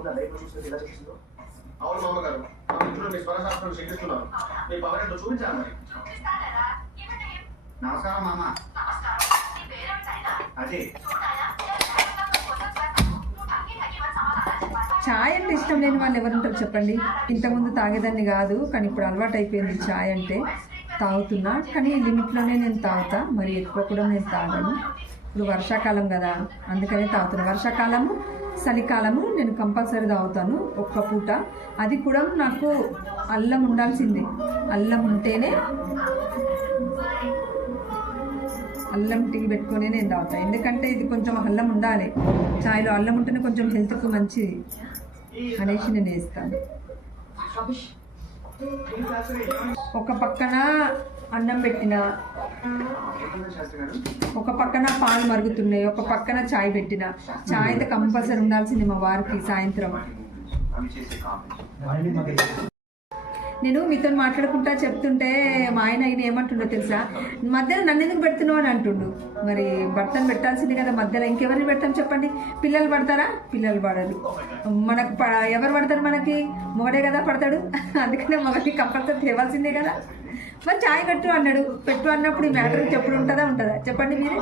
ముందు లైఫ్ చూస్తే ఎలా చేసిందో. అవును మామగారు, మా మిత్రులు మీ స్వరశాస్త్రం శంకిస్తున్నారు. మీ పవర్ ఏంటో చూపించాలి మరి. నమస్కారం మామ. అదే చాయ్ అంటే ఇష్టం లేని వాళ్ళు ఎవరు ఉంటారు చెప్పండి. ఇంతకుముందు తాగేదాన్ని కాదు, కానీ ఇప్పుడు అలవాటు అయిపోయింది. చాయ్ అంటే తాగుతున్నా, కానీ లిమిట్లోనే నేను తాగుతా, మరి ఎక్కువ కూడా నేను తాగను. ఇప్పుడు వర్షాకాలం కదా, అందుకనే తాగుతాను. వర్షాకాలము, చలికాలము నేను కంపల్సరీ తాగుతాను ఒక్క పూట. అది కూడా నాకు అల్లం ఉండాల్సిందే. అల్లం ఉంటేనే, అల్లం టీ పెట్టుకొని నేను తాగుతాను. ఎందుకంటే ఇది కొంచెం అల్లం ఉండాలి చాయ్లో. అల్లం ఉంటేనే కొంచెం హెల్త్కి మంచిది అనేసి నేను వేస్తాను. ఒక పక్కన అన్నం పెట్టిన, ఒక పక్కన పాలు మరుగుతున్నాయి, ఒక పక్కన చాయ్ పెట్టిన. చాయ్ అయితే కంపల్సరీ ఉండాల్సింది మా వారికి సాయంత్రం. నేను మీతో మాట్లాడుకుంటా చెప్తుంటే మా ఆయన ఏమంటుండో తెలుసా, మధ్యలో నన్ను ఎందుకు పెడుతున్నావు అని అంటుండు. మరి భర్తను పెట్టాల్సింది కదా మధ్యలో, ఇంకెవరిని పెడతాం చెప్పండి? పిల్లలు పడతారా? పిల్లలు పడరు. మనకు ఎవరు పడతారు? మనకి మొగడే కదా పడతాడు. అందుకనే మొగడిని కంపల్సరీ తేవాల్సిందే కదా. మరి చాయ్ పెట్టు అన్నాడు. పెట్టు అన్నప్పుడు ఈ మ్యాటర్ చెప్పుడు ఉంటుందా చెప్పండి మీరు.